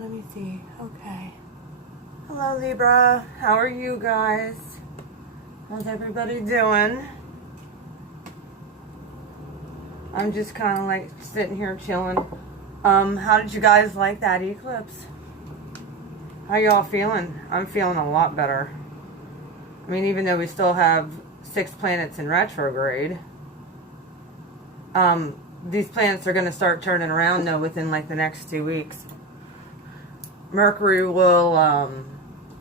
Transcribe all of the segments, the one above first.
let me see. Okay. Hello, Libra. How are you guys? How's everybody doing? I'm just kind of like sitting here chilling. How did you guys like that eclipse? How y'all feeling? I'm feeling a lot better. I mean, even though we still have 6 planets in retrograde, these planets are going to start turning around though within like the next 2 weeks. Mercury will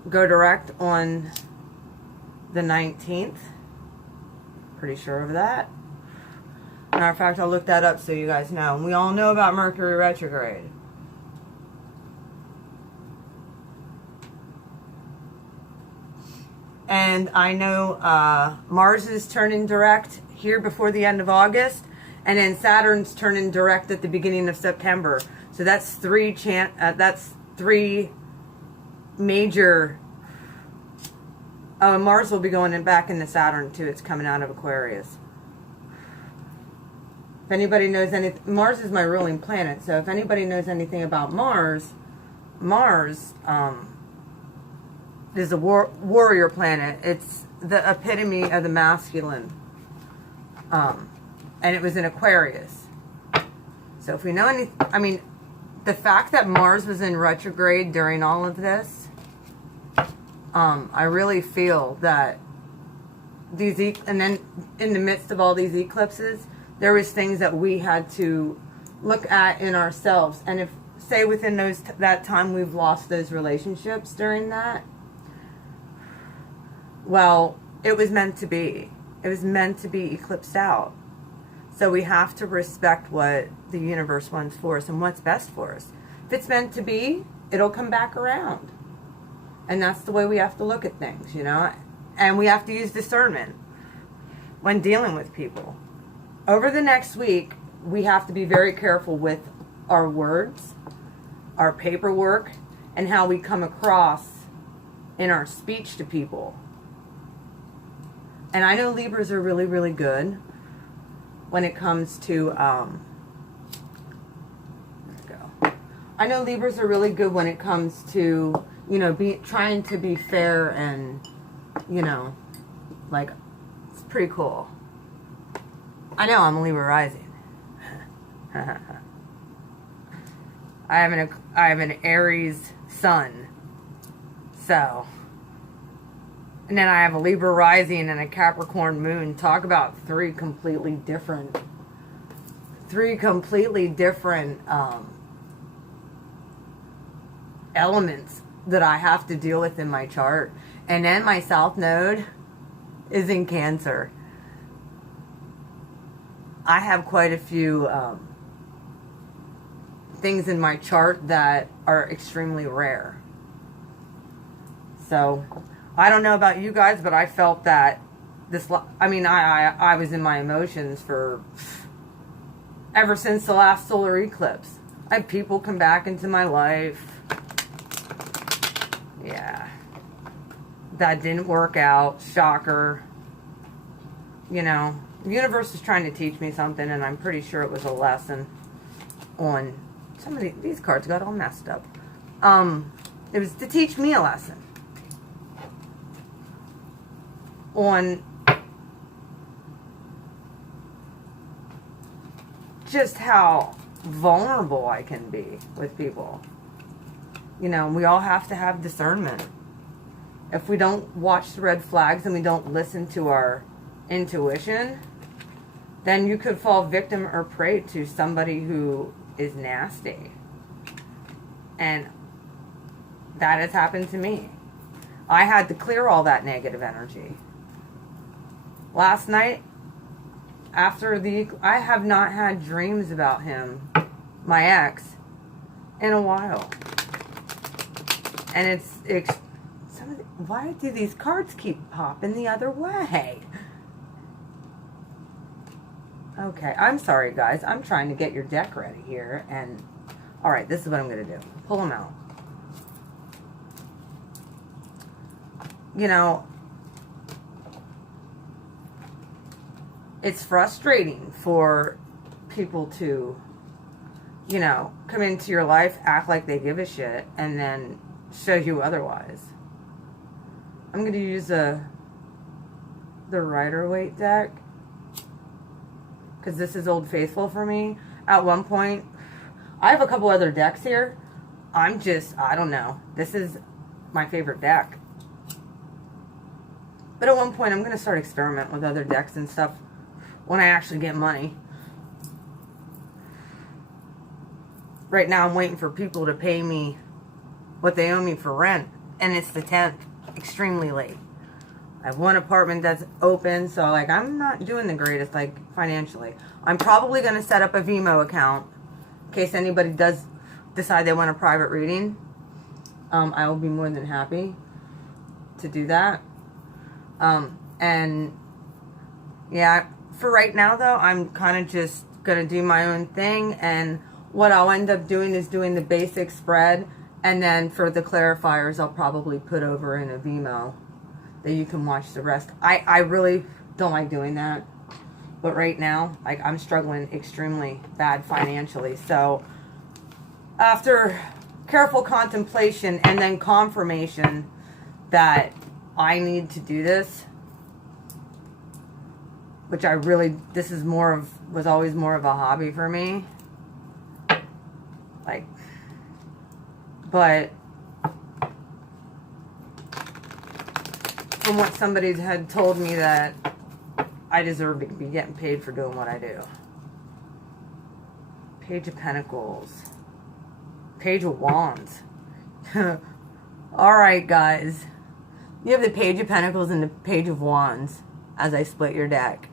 go direct on the 19th. Pretty sure of that. Matter of fact, I'll look that up so you guys know. We all know about Mercury retrograde. And I know Mars is turning direct here before the end of August, and then Saturn's turning direct at the beginning of September. So that's three major. Oh, and Mars will be going back into Saturn too. It's coming out of Aquarius. If anybody knows anything, Mars is my ruling planet. So if anybody knows anything about Mars, Mars is a warrior planet. It's the epitome of the masculine. And it was in Aquarius. So if we know anything, I mean, the fact that Mars was in retrograde during all of this, I really feel that these, and then in the midst of all these eclipses, there was things that we had to look at in ourselves. And if, say within that time we've lost those relationships during that, well, it was meant to be. It was meant to be eclipsed out. So we have to respect what the universe wants for us and what's best for us. If it's meant to be, it'll come back around. And that's the way we have to look at things, you know. And we have to use discernment when dealing with people. Over the next week, we have to be very careful with our words, our paperwork, and how we come across in our speech to people. And I know Libras are really, really good when it comes to, I know Libras are really good when it comes to, you know, trying to be fair and, you know, like, it's pretty cool. I know I'm a Libra rising. I have an Aries sun. So, and then I have a Libra rising and a Capricorn moon. Talk about three completely different elements that I have to deal with in my chart. And then my South Node is in Cancer. I have quite a few things in my chart that are extremely rare. So, I don't know about you guys, but I felt that this, I mean, I was in my emotions for, ever since the last solar eclipse. I have people come back into my life. Yeah. That didn't work out. Shocker. You know, the universe is trying to teach me something, and I'm pretty sure it was a lesson on, some of these cards got all messed up. It was to teach me a lesson on just how vulnerable I can be with people. You know, we all have to have discernment. If we don't watch the red flags and we don't listen to our intuition, then you could fall victim or prey to somebody who is nasty. And that has happened to me. I had to clear all that negative energy. Last night, after I have not had dreams about him, my ex, in a while. And why do these cards keep popping the other way? Okay, I'm sorry guys. I'm trying to get your deck ready here. And, alright, this is what I'm going to do. Pull them out. You know, it's frustrating for people to you know, come into your life, act like they give a shit, and then show you otherwise. I'm going to use the Rider-Waite deck, because this is Old Faithful for me. At one point, I have a couple other decks here. I don't know. This is my favorite deck. But at one point, I'm going to start experimenting with other decks and stuff when I actually get money. Right now, I'm waiting for people to pay me what they owe me for rent. And it's the 10th. Extremely late. I have one apartment that's open, so like I'm not doing the greatest like financially. I'm probably going to set up a Vimo account in case anybody does decide they want a private reading. I will be more than happy to do that. And yeah, for right now though, I'm kind of just going to do my own thing, and what I'll end up doing is doing the basic spread, and then for the clarifiers I'll probably put over in a Vimo that you can watch the rest. I really don't like doing that, but right now like I'm struggling extremely bad financially, so after careful contemplation and then confirmation that I need to do this, which this is was always more of a hobby for me. Like, but from what somebody had told me that I deserve to be getting paid for doing what I do. Page of Pentacles. Page of Wands. Alright, guys. You have the Page of Pentacles and the Page of Wands as I split your deck.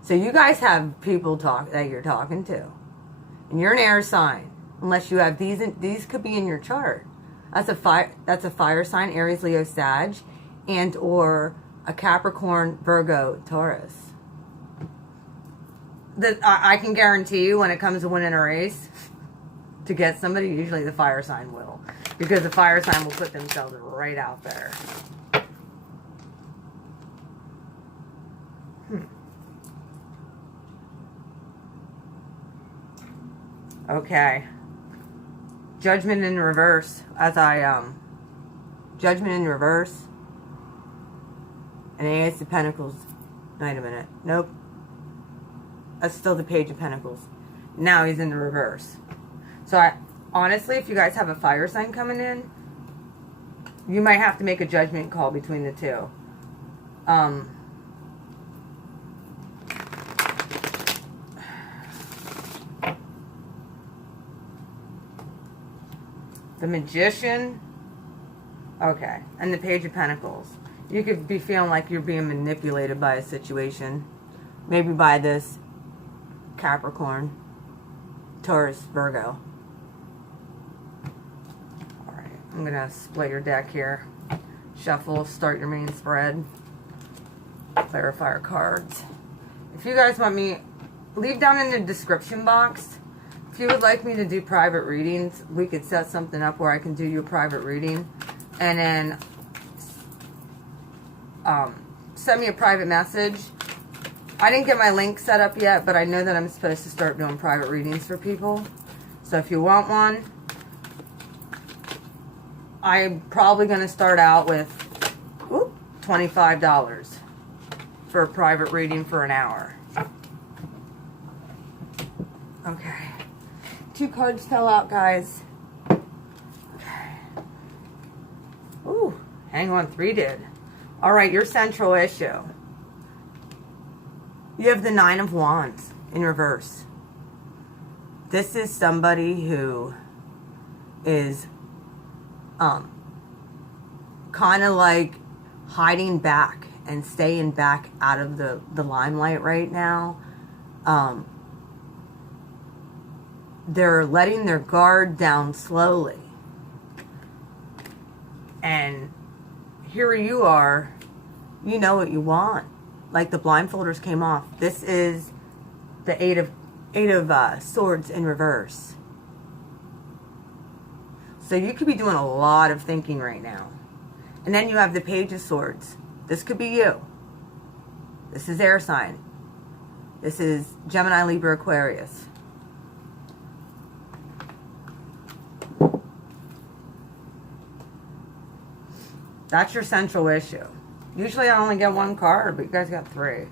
So you guys have people that you're talking to. And you're an air sign. Unless you have these could be in your chart. That's a fire sign, Aries, Leo, Sag, and or a Capricorn, Virgo, Taurus. I can guarantee you when it comes to winning a race, to get somebody, usually the fire sign will. Because the fire sign will put themselves right out there. Okay. Judgment in reverse. Judgment in reverse. And Ace of Pentacles. Wait a minute. Nope. That's still the Page of Pentacles. Now he's in the reverse. So honestly, if you guys have a fire sign coming in, you might have to make a judgment call between the two. The Magician. Okay. And the Page of Pentacles. You could be feeling like you're being manipulated by a situation. Maybe by this Capricorn, Taurus, Virgo. Alright. I'm going to split your deck here. Shuffle. Start your main spread. Clarifier cards. If you guys want me, leave down in the description box. If you would like me to do private readings, we could set something up where I can do you a private reading. And then send me a private message. I didn't get my link set up yet, but I know that I'm supposed to start doing private readings for people. So if you want one, I'm probably going to start out with $25 for a private reading for an hour. Okay. 2 cards fell out, guys. Okay. Ooh, hang on, 3 did. Alright, your central issue. You have the 9 of Wands in reverse. This is somebody who is kind of like hiding back and staying back out of the limelight right now. They're letting their guard down slowly. And here you are, you know what you want. Like the blindfolders came off. This is the eight of Swords in reverse. So you could be doing a lot of thinking right now. And then you have the Page of Swords. This could be you. This is air sign. This is Gemini, Libra, Aquarius. That's your central issue. Usually I only get one card, but you guys got 3.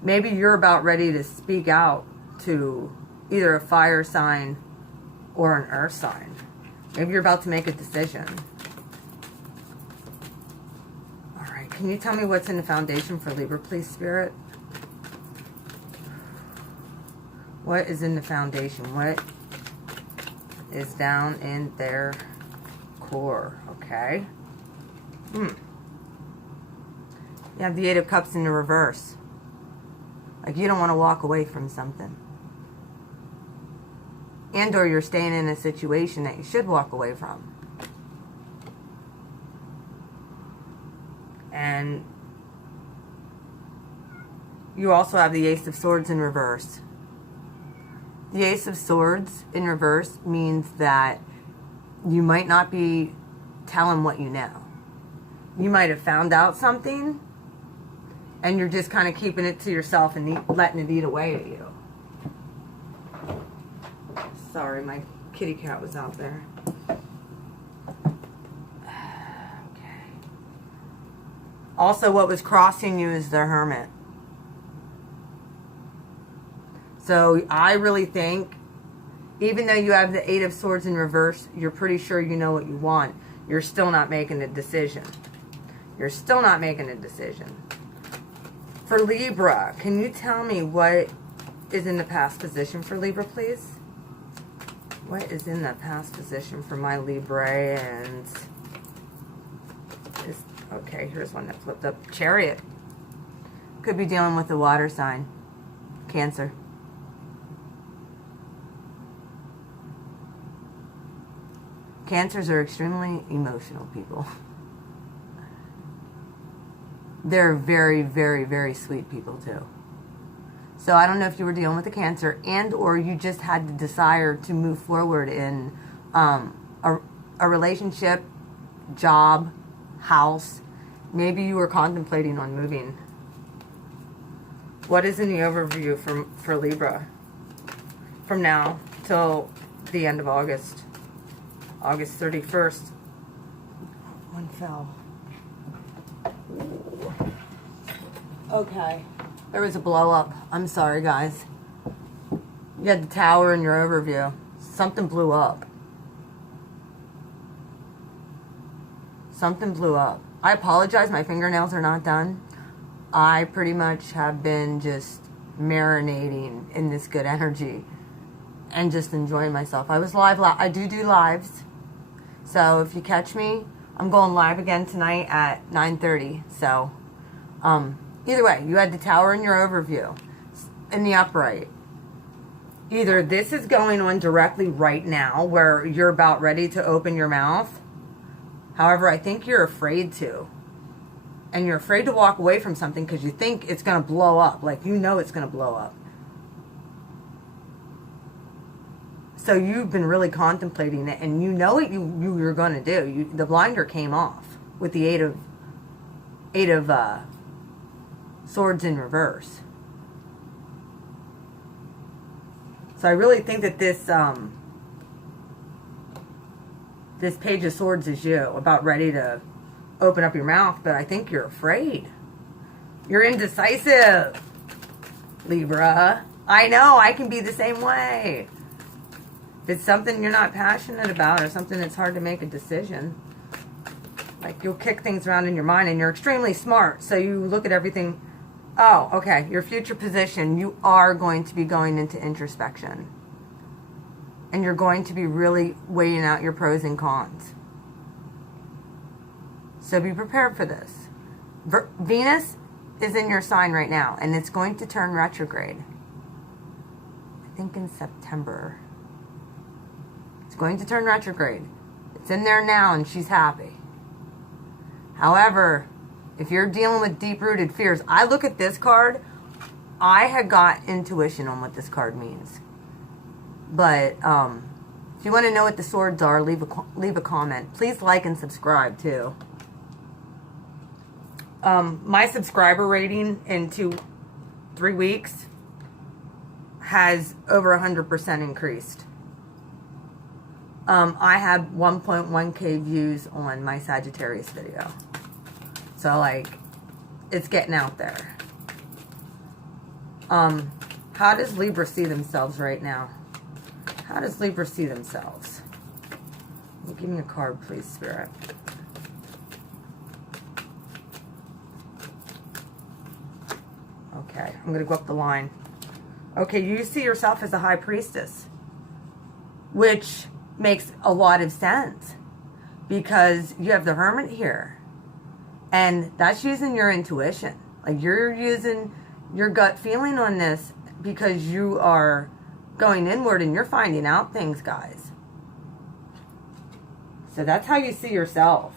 Maybe you're about ready to speak out to either a fire sign or an earth sign. Maybe you're about to make a decision. All right, can you tell me what's in the foundation for Libra, please, Spirit? What is in the foundation? What is down in their core? Okay. You have the 8 of Cups in the reverse. Like you don't want to walk away from something. And or you're staying in a situation that you should walk away from. And you also have the Ace of Swords in reverse. The Ace of Swords in reverse means that you might not be telling what you know. You might have found out something and you're just kind of keeping it to yourself and letting it eat away at you. Sorry, my kitty cat was out there. Okay. Also, what was crossing you is the Hermit. So I really think, even though you have the 8 of Swords in reverse, you're pretty sure you know what you want. You're still not making a decision. You're still not making a decision. For Libra, can you tell me what is in the past position for Libra, please? What is in the past position for my Librans? Okay, here's one that flipped up. Chariot. Could be dealing with the water sign. Cancer. Cancers are extremely emotional people. They're very, very, very sweet people too. So I don't know if you were dealing with a Cancer and or you just had the desire to move forward in a relationship, job, house. Maybe you were contemplating on moving. What is in the overview for Libra from now till the end of August? August 31st. One fell. Okay. There was a blow up. I'm sorry, guys. You had the Tower in your overview. Something blew up. Something blew up. I apologize. My fingernails are not done. I pretty much have been just marinating in this good energy and just enjoying myself. I was live. I do lives. So if you catch me, I'm going live again tonight at 9:30. So, either way, you had the Tower in your overview, in the upright. Either this is going on directly right now, where you're about ready to open your mouth. However, I think you're afraid to. And you're afraid to walk away from something because you think it's going to blow up. Like, you know it's going to blow up. So you've been really contemplating it, and you know what you're going to do. The blinder came off with the eight of Swords in reverse. So I really think that this this Page of Swords is you, about ready to open up your mouth, but I think you're afraid. You're indecisive, Libra. I know, I can be the same way. If it's something you're not passionate about or something that's hard to make a decision, like you'll kick things around in your mind, and you're extremely smart, so you look at everything. Oh, okay, your future position, you are going to be going into introspection. And you're going to be really weighing out your pros and cons. So be prepared for this. Venus is in your sign right now, and it's going to turn retrograde. I think in September. It's going to turn retrograde. It's in there now, and she's happy. However, if you're dealing with deep-rooted fears, I look at this card, I had got intuition on what this card means. But if you want to know what the swords are, leave a comment. Please like and subscribe too. My subscriber rating in 3 weeks has over 100% increased. I have 1.1K views on my Sagittarius video. So, like, it's getting out there. How does Libra see themselves right now? How does Libra see themselves? Give me a card, please, Spirit. Okay, I'm going to go up the line. Okay, you see yourself as a high priestess, which makes a lot of sense because you have the Hermit here, and that's using your intuition. Like, you're using your gut feeling on this because you are going inward and you're finding out things, guys. So that's how you see yourself.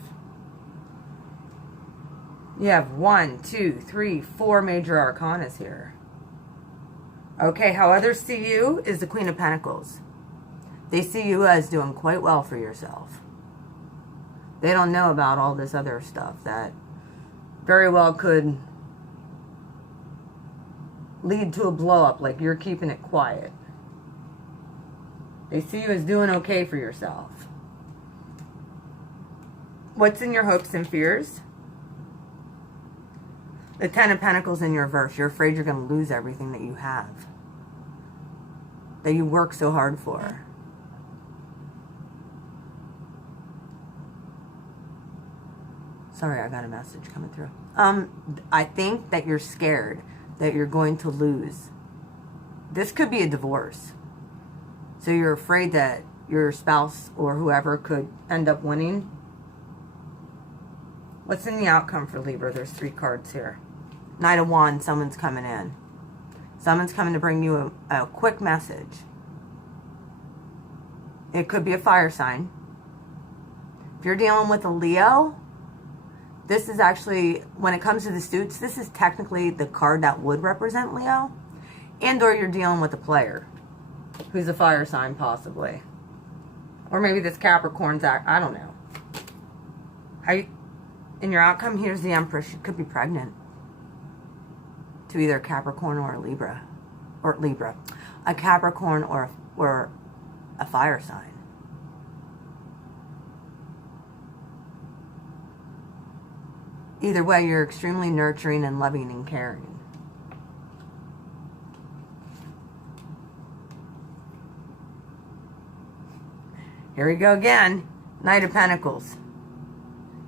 You have 1, 2, 3, 4 major arcanas here. Okay, how others see you is the Queen of Pentacles. They see you as doing quite well for yourself. They don't know about all this other stuff that very well could lead to a blow up, like you're keeping it quiet. They see you as doing okay for yourself. What's in your hopes and fears? The 10 of Pentacles in your reverse. You're afraid you're going to lose everything that you have, that you work so hard for. Sorry, I got a message coming through. I think that you're scared that you're going to lose. This could be a divorce. So you're afraid that your spouse or whoever could end up winning. What's in the outcome for Libra? There's 3 cards here. Knight of Wands, someone's coming in. Someone's coming to bring you a quick message. It could be a fire sign. If you're dealing with a Leo, this is actually, when it comes to the suits, this is technically the card that would represent Leo. And or you're dealing with a player who's a fire sign, possibly. Or maybe this Capricorn's I don't know. In your outcome, here's the Empress. She could be pregnant to either a Capricorn or a Libra. Or Libra. A Capricorn or a fire sign. Either way, you're extremely nurturing and loving and caring. Here we go again. Knight of Pentacles.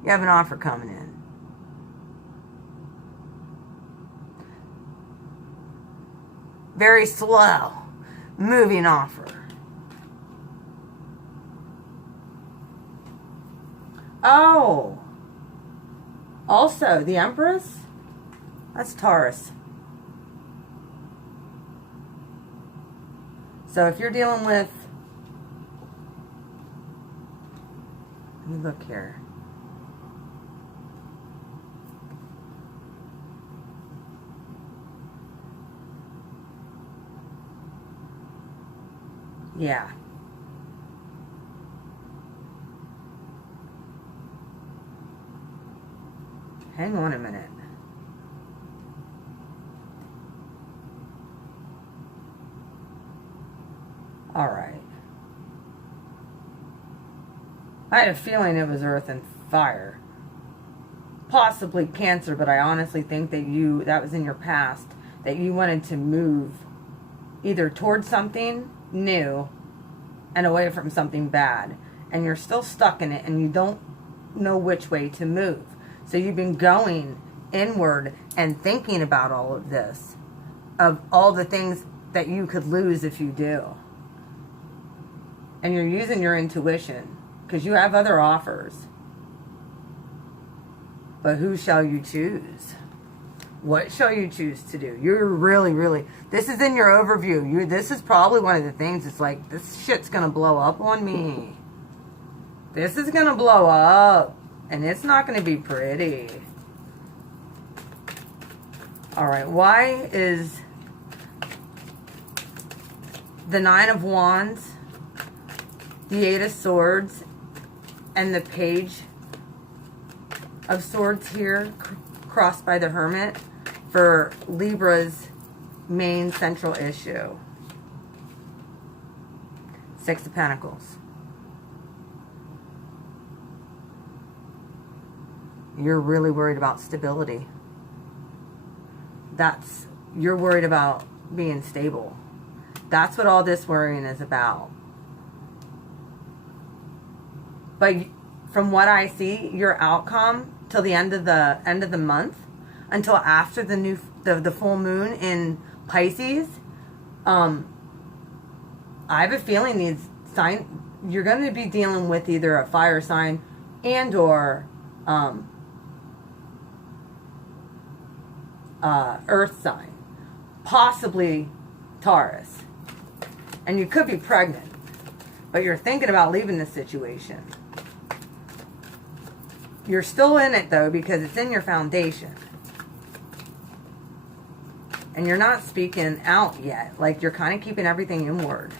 You have an offer coming in. Very slow moving offer. Oh. Also, the Empress? That's Taurus. So if you're dealing with... Let me look here. Yeah. Hang on a minute. All right. I had a feeling it was earth and fire. Possibly Cancer, but I honestly think that that was in your past, that you wanted to move either towards something new and away from something bad, and you're still stuck in it and you don't know which way to move. So you've been going inward and thinking about all of this, of all the things that you could lose if you do. And you're using your intuition because you have other offers. But who shall you choose? What shall you choose to do? You're really, this is in your overview. This is probably one of the things. It's like, this shit's going to blow up on me. This is going to blow up. And it's not going to be pretty. Alright, why is the 9 of Wands, the 8 of Swords, and the Page of Swords here crossed by the Hermit for Libra's main central issue? 6 of Pentacles. you're really worried about stability. You're worried about being stable. That's what all this worrying is about. But from what I see, your outcome till the end of the month, until after the full moon in Pisces, I have a feeling you're going to be dealing with either a fire sign and or earth sign, possibly Taurus. And you could be pregnant, but you're thinking about leaving this situation. You're still in it though, because it's in your foundation. And you're not speaking out yet. Like, you're kind of keeping everything inward.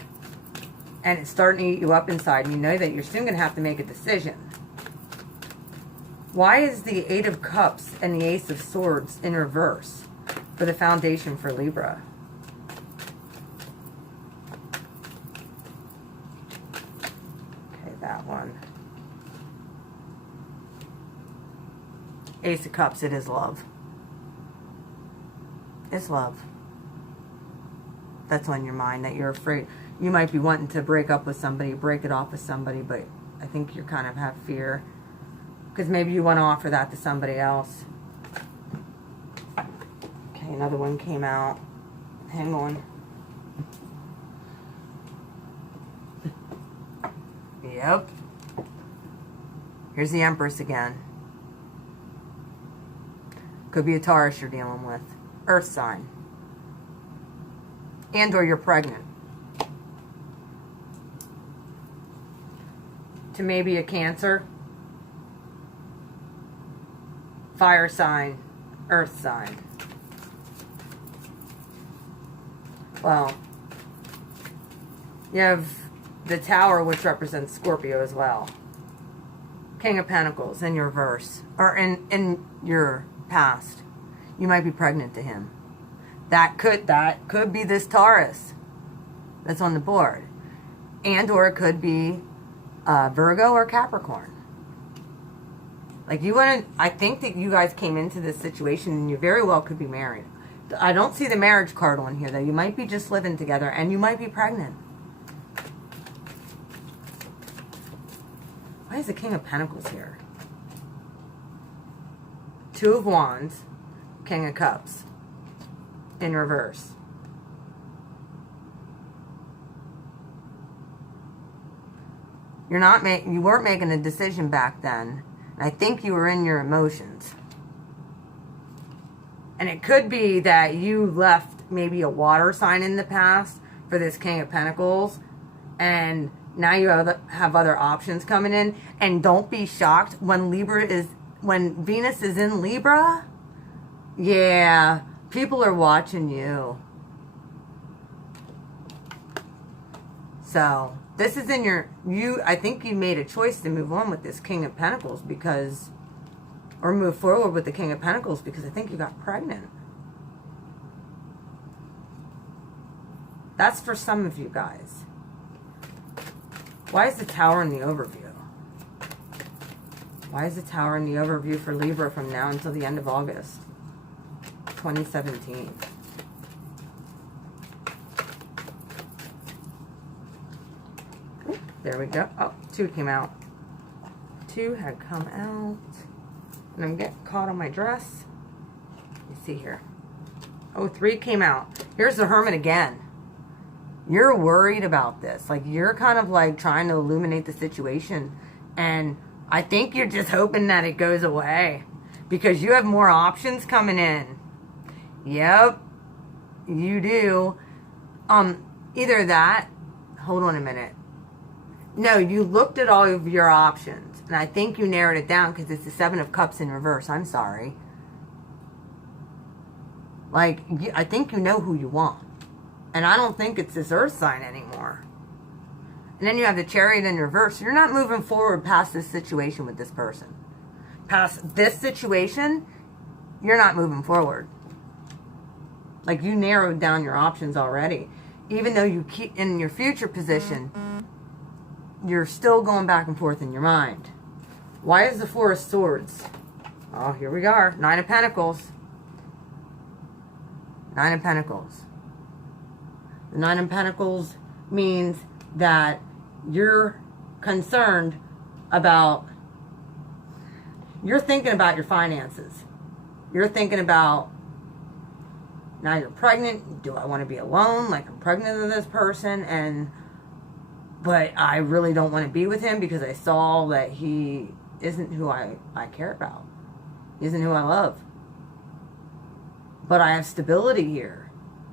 And it's starting to eat you up inside. And you know that you're soon going to have to make a decision. Why is the Eight of Cups and the Ace of Swords in reverse for the foundation for Libra? Okay, that one. Ace of Cups, it is love. It's love. That's on your mind, that you're afraid. You might be wanting to break up with somebody, break it off with somebody, but I think you kind of have fear. Because maybe you want to offer that to somebody else. Okay, another one came out. Hang on. Yep. Here's the Empress again. Could be a Taurus you're dealing with. Earth sign. And or you're pregnant. To maybe a Cancer. Fire sign. Earth sign. Well, you have the Tower, which represents Scorpio as well. King of Pentacles in your reverse. Or in your past. You might be pregnant to him. That could be this Taurus that's on the board. And or it could be Virgo or Capricorn. Like, I think that you guys came into this situation and you very well could be married. I don't see the marriage card on here, though. You might be just living together and you might be pregnant. Why is the King of Pentacles here? Two of Wands, King of Cups, in reverse. You weren't making a decision back then. And I think you were in your emotions. And it could be that you left maybe a water sign in the past for this King of Pentacles. And now you have other options coming in. And don't be shocked when Venus is in Libra. Yeah, people are watching you. So, this is in I think you made a choice to move on with this King of Pentacles or move forward with the King of Pentacles because I think you got pregnant. That's for some of you guys. Why is the Tower in the overview? Why is the Tower in the overview for Libra from now until the end of August 2017? There we go. Oh, 2 came out. 2 had come out. And I'm getting caught on my dress. You see here. Oh, 3 came out. Here's the Hermit again. You're worried about this. Like, you're kind of like trying to illuminate the situation. And I think you're just hoping that it goes away. Because you have more options coming in. Yep. You do. Either that. Hold on a minute. No, you looked at all of your options. And I think you narrowed it down because it's the 7 of Cups in reverse. I'm sorry. Like, I think you know who you want. And I don't think it's this Earth sign anymore. And then you have the Chariot in reverse. You're not moving forward past this situation with this person. Past this situation, you're not moving forward. Like, you narrowed down your options already. Even though you keep in your future position, you're still going back and forth in your mind. Why is the 4 of Swords Oh, here we are. Nine of Pentacles. Nine of Pentacles. The Nine of Pentacles means that you're concerned about, you're thinking about your finances. You're thinking about, now you're pregnant. Do I want to be alone? Like, I'm pregnant with this person, but I really don't want to be with him because I saw that he isn't who I care about. He isn't who I love. But I have stability here.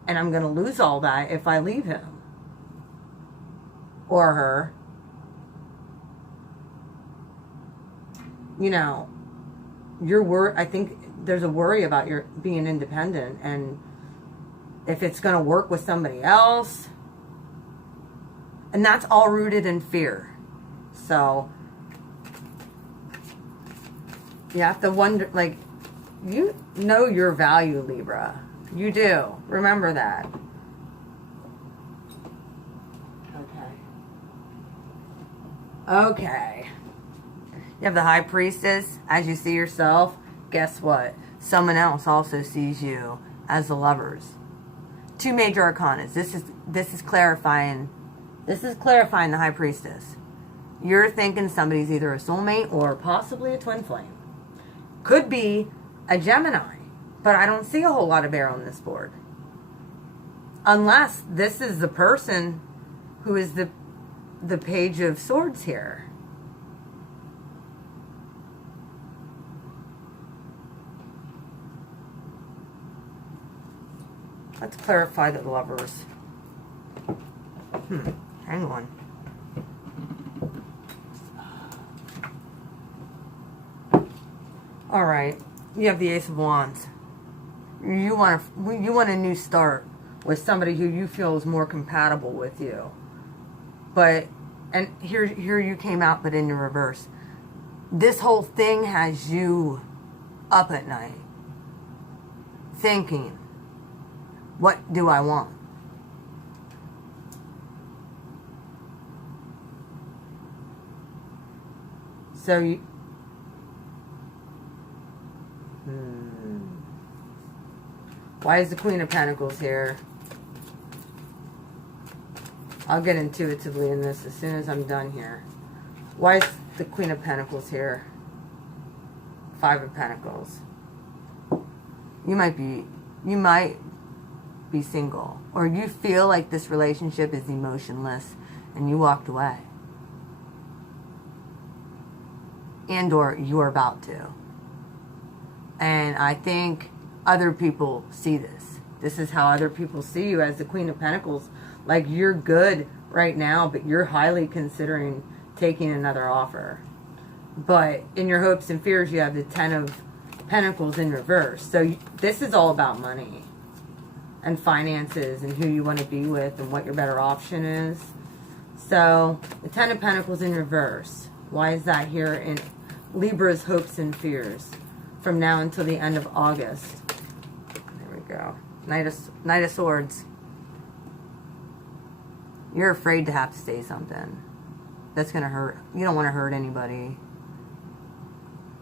And I'm going to lose all that if I leave him. Or her. You know, I think there's a worry about your being independent. And if it's going to work with somebody else. And that's all rooted in fear. So, you have to wonder, like, you know your value, Libra. You do. Remember that. Okay. You have the High Priestess. As you see yourself, guess what? Someone else also sees you as the Lovers. Two major arcanas. This is clarifying. This is clarifying the High Priestess. You're thinking somebody's either a soulmate or possibly a twin flame. Could be a Gemini, but I don't see a whole lot of air on this board. Unless this is the person who is the Page of Swords here. Let's clarify the Lovers. Hang on. All right. You have the Ace of Wands. You want a new start with somebody who you feel is more compatible with you. And here you came out, but in the reverse. This whole thing has you up at night, thinking, what do I want? So why is the Queen of Pentacles here? I'll get intuitively in this as soon as I'm done here. Why is the Queen of Pentacles here? Five of Pentacles. You might be single, or you feel like this relationship is emotionless and you walked away. And or you're about to. And I think other people see this. This is how other people see you, as the Queen of Pentacles. Like, you're good right now, but you're highly considering taking another offer. But in your hopes and fears, you have the Ten of Pentacles in reverse. So this is all about money and finances and who you want to be with and what your better option is. So the Ten of Pentacles in reverse. Why is that here in Libra's hopes and fears from now until the end of August? There we go. Knight of Swords. You're afraid to have to say something that's going to hurt. You don't want to hurt anybody.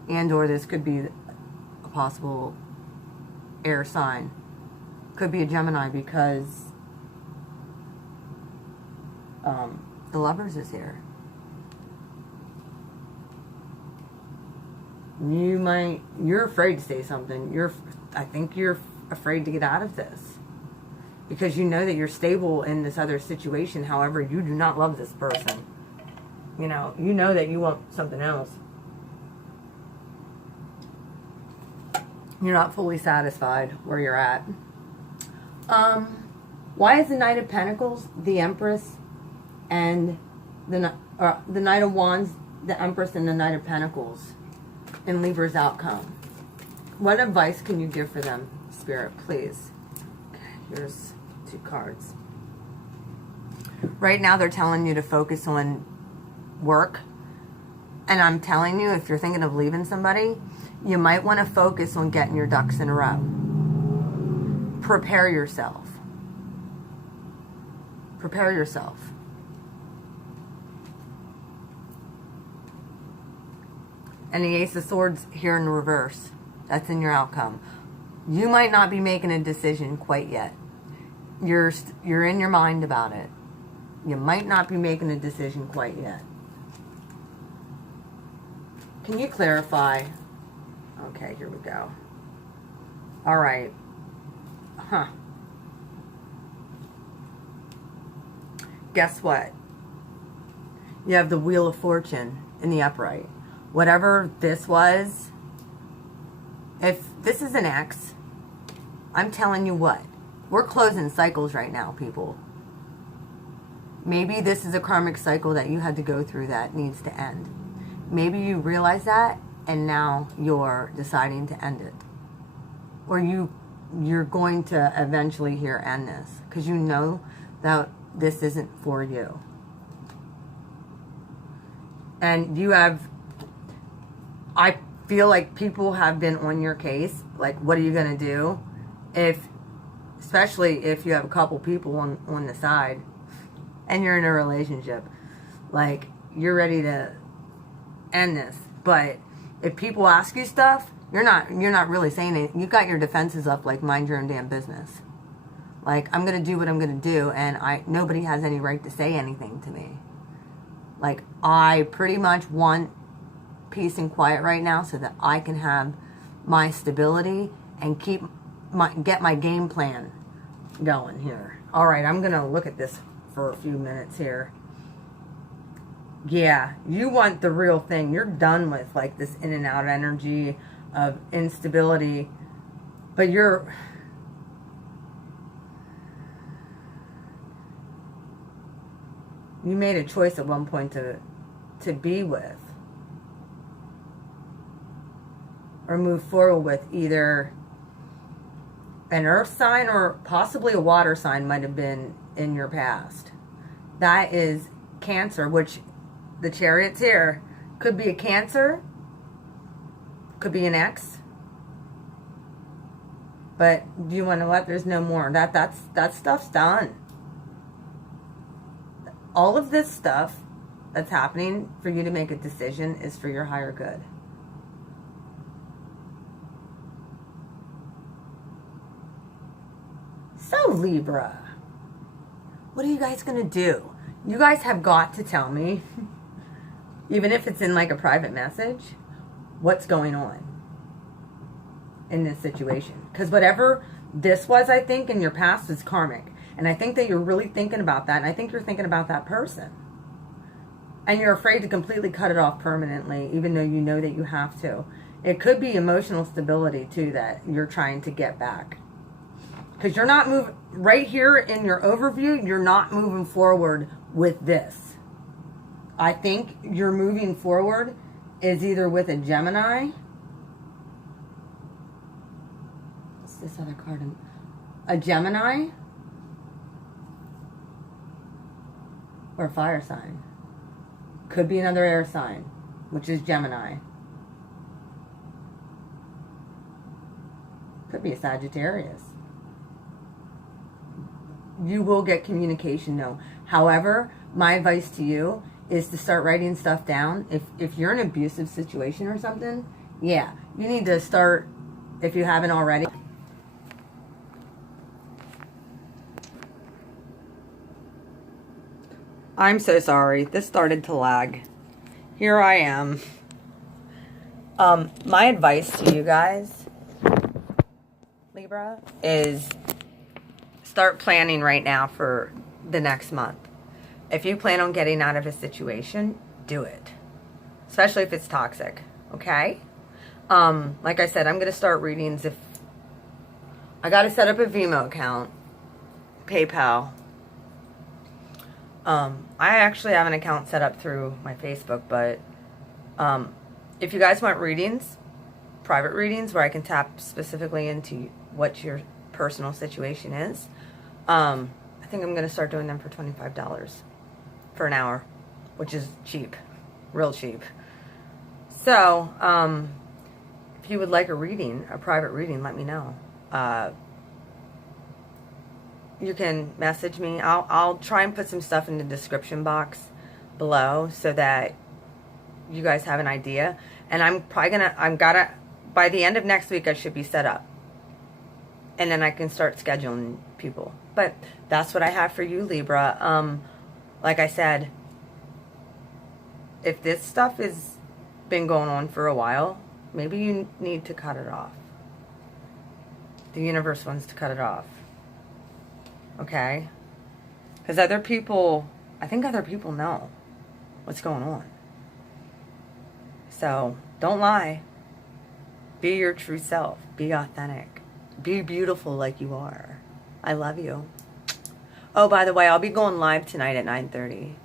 And or this could be a possible air sign. Could be a Gemini, because the Lovers is here. You're afraid to say something. I think you're afraid to get out of this. Because you know that you're stable in this other situation. However, you do not love this person. You know that you want something else. You're not fully satisfied where you're at. Why is the Knight of Pentacles, the Empress, and the Knight of Wands, the Empress, and the Knight of Pentacles in Libra's outcome? What advice can you give for them, Spirit, please? Okay, here's 2 cards. Right now they're telling you to focus on work. And I'm telling you, if you're thinking of leaving somebody, you might want to focus on getting your ducks in a row. Prepare yourself. Prepare yourself. And the Ace of Swords here in reverse. That's in your outcome. You might not be making a decision quite yet. You're in your mind about it. You might not be making a decision quite yet. Can you clarify? Okay, here we go. All right. Huh. Guess what? You have the Wheel of Fortune in the upright. Whatever this was, if this is an X, I'm telling you what, we're closing cycles right now, people. Maybe this is a karmic cycle that you had to go through that needs to end. Maybe you realize that and now you're deciding to end it. Or you're going to eventually here end this because you know that this isn't for you. And you have, I feel like people have been on your case. Like, what are you going to do? Especially if you have a couple people on the side and you're in a relationship. Like, you're ready to end this. But if people ask you stuff, you're not really saying anything. You've got your defenses up, like, mind your own damn business. Like, I'm going to do what I'm going to do, and nobody has any right to say anything to me. Like, I pretty much want peace and quiet right now so that I can have my stability and get my game plan going here. All right, I'm going to look at this for a few minutes here. Yeah, you want the real thing. You're done with, like, this in and out energy of instability. But you made a choice at one point to be with or move forward with either an earth sign or possibly a water sign might have been in your past. That is Cancer, which the Chariot's here. Could be a Cancer, could be an X. But do you want to let? There's no more. That stuff's done. All of this stuff that's happening for you to make a decision is for your higher good. So, Libra, what are you guys going to do? You guys have got to tell me, even if it's in like a private message, what's going on in this situation. Because whatever this was, I think, in your past is karmic. And I think that you're really thinking about that. And I think you're thinking about that person. And you're afraid to completely cut it off permanently, even though you know that you have to. It could be emotional stability, too, that you're trying to get back. Because you're not moving, right here in your overview, you're not moving forward with this. I think you're moving forward is either with a Gemini. What's this other card? A Gemini. Or a fire sign. Could be another air sign, which is Gemini. Could be a Sagittarius. You will get communication, no. However, my advice to you is to start writing stuff down. If you're in an abusive situation or something, yeah, you need to start, if you haven't already. I'm so sorry. This started to lag. Here I am. My advice to you guys, Libra, is start planning right now for the next month. If you plan on getting out of a situation, do it. Especially if it's toxic. Okay? Like I said, I'm going to start readings if I got to set up a Vimo account, PayPal. I actually have an account set up through my Facebook, but if you guys want readings, private readings where I can tap specifically into what your personal situation is, I think I'm going to start doing them for $25 for an hour, which is cheap, real cheap. So, if you would like a reading, a private reading, let me know. You can message me. I'll try and put some stuff in the description box below so that you guys have an idea. And I'm probably by the end of next week, I should be set up. And then I can start scheduling people. But that's what I have for you, Libra. Like I said, if this stuff has been going on for a while, maybe you need to cut it off. The universe wants to cut it off. Okay? Because I think other people know what's going on. So, don't lie. Be your true self. Be authentic. Be beautiful like you are. I love you. Oh, by the way, I'll be going live tonight at 9:30.